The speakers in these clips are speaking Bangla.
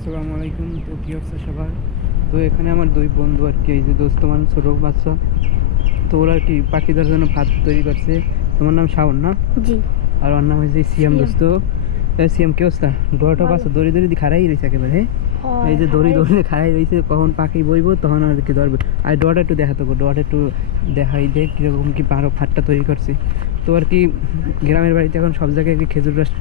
আসসালামু আলাইকুম। তো কী অবস্থা সবার? তো এখানে আমার দুই বন্ধু আর কি, এই যে দোস্ত মানে ছোটো বাচ্চা, তো ওরা আর কি পাখি ধরার জন্য ভাত তৈরি করছে। তোমার নাম শাওন না? জি। আর ওর নাম হয়েছে সিয়াম। দোস্ত সিয়াম কি অবস্থা? ডোরাটা বাচ্চা দড়ি দড়ি খাড়াই রয়েছে একেবারে। এই যে দড়ি দড়ি খাড়াই রয়েছে, কখন পাখি বইবো তখন আর কি ধরবে। আর ডোরাটা একটু দেখাতো, ডোরাটা একটু দেখাই দে কীরকম কি আরও ফাটটা তৈরি করছে। তো আর কি গ্রামের বাড়িতে এখন সব জায়গায় কি খেজুর রস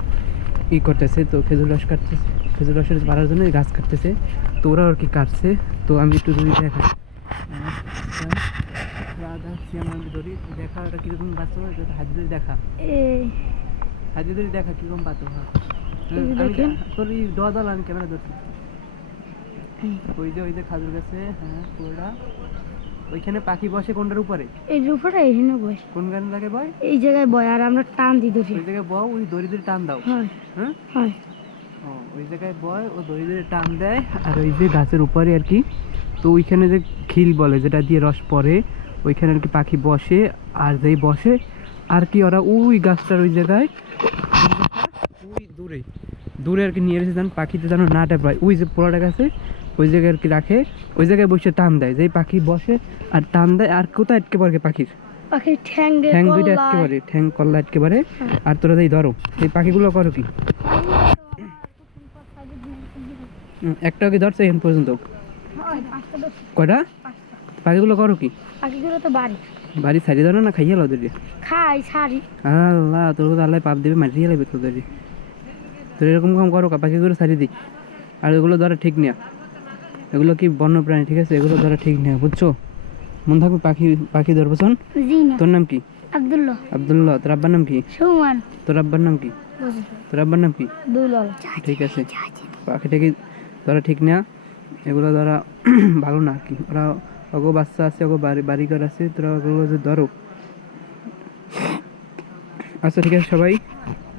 করতেছে, তো খেজুর রস কাটতেছে, খেজুর রসের বাড়ার জন্য গাছ কাটতেছে। তো ওরা আর কি কাটছে, তো আমি একটু যদি দেখাই ধরি দেখা এটা কীরকম গাছ, হাত ধরে দেখা, হাত ধরে দেখা কীরকম পাতো। তোর এই দল আমি ক্যামেরা ধরছি, ওই যে খাজুর গাছে। হ্যাঁ পুরোটা ওইখানে পাখি বসে কোনটার উপরে? এই উপরে এখানে বসে। কোন গান লাগে বয়? এই জায়গায় বয় আর আমরা টান দিই ধরি। ওই জায়গায় বয়, ওই দড়ি ধরে টান দাও। হ্যাঁ হ্যাঁ হ্যাঁ। ও ওই জায়গায় বয়, ও দড়ি ধরে টান দেয়। আর ওই যে গাছের উপরে আর কি, তো ওইখানে যে খিল বলে যেটা দিয়ে রস পড়ে, ওইখানে আর কি পাখি বসে। আর যেই বসে আর কি ওরা ওই গাছটার ওই জায়গায়, ওই দূরে দূরে আর কি নিয়ে এসে যেন পাখিতে যেন না টেপায়, ওই যে পোড়াটা গাছে ওই জায়গায় আর কি রাখে। ওই জায়গায় বসে টান দেয়, যেই পাখি বসে আর টান দেয়। আর কোথায় আটকে পড়ে পাখির ঠ্যাং দুইটা আটকে পড়ে, ঠ্যাং কল্লা আটকে পড়ে। আর তোরা যেই ধরো এই পাখিগুলো করো কি? একটাও কি ধরছে এখন পর্যন্ত? কয়টা পাখিগুলো করো কি? পাখিগুলো তো বাড়ি ছাড়িয়ে ধরো না খাইয়ে ওদের? খাই ছাড়ি। আল্লাহ, তোর কথা আল্লাহ পাপ দেবে, মারিয়ে লাগবে তোদের। তোর এরকম কাম করো, পাখিগুলো ছাড়িয়ে দিই। আর এগুলো ধরা ঠিক না, এগুলো কি বন্য প্রাণী, ঠিক আছে? এগুলো ধরা ঠিক না, বুঝছো? মন থাকবে পাখি ধরবো। শোন, তোর নাম কি? আব্দুল্লাহ। আব্দুল্লাহ। তোর আব্বার নাম কি? সুমন। তোর আব্বার নাম কি? তোর আব্বার নাম কি? দুলাল। ঠিক আছে, পাখিটাকে ধরা ঠিক না, এগুলো ধরা ভালো না আর কি। ওরা ওগো বাচ্চা আছে, ওগো বাড়িঘর আছে, তোরা ওগুলো যে ধরো। আচ্ছা ঠিক আছে সবাই।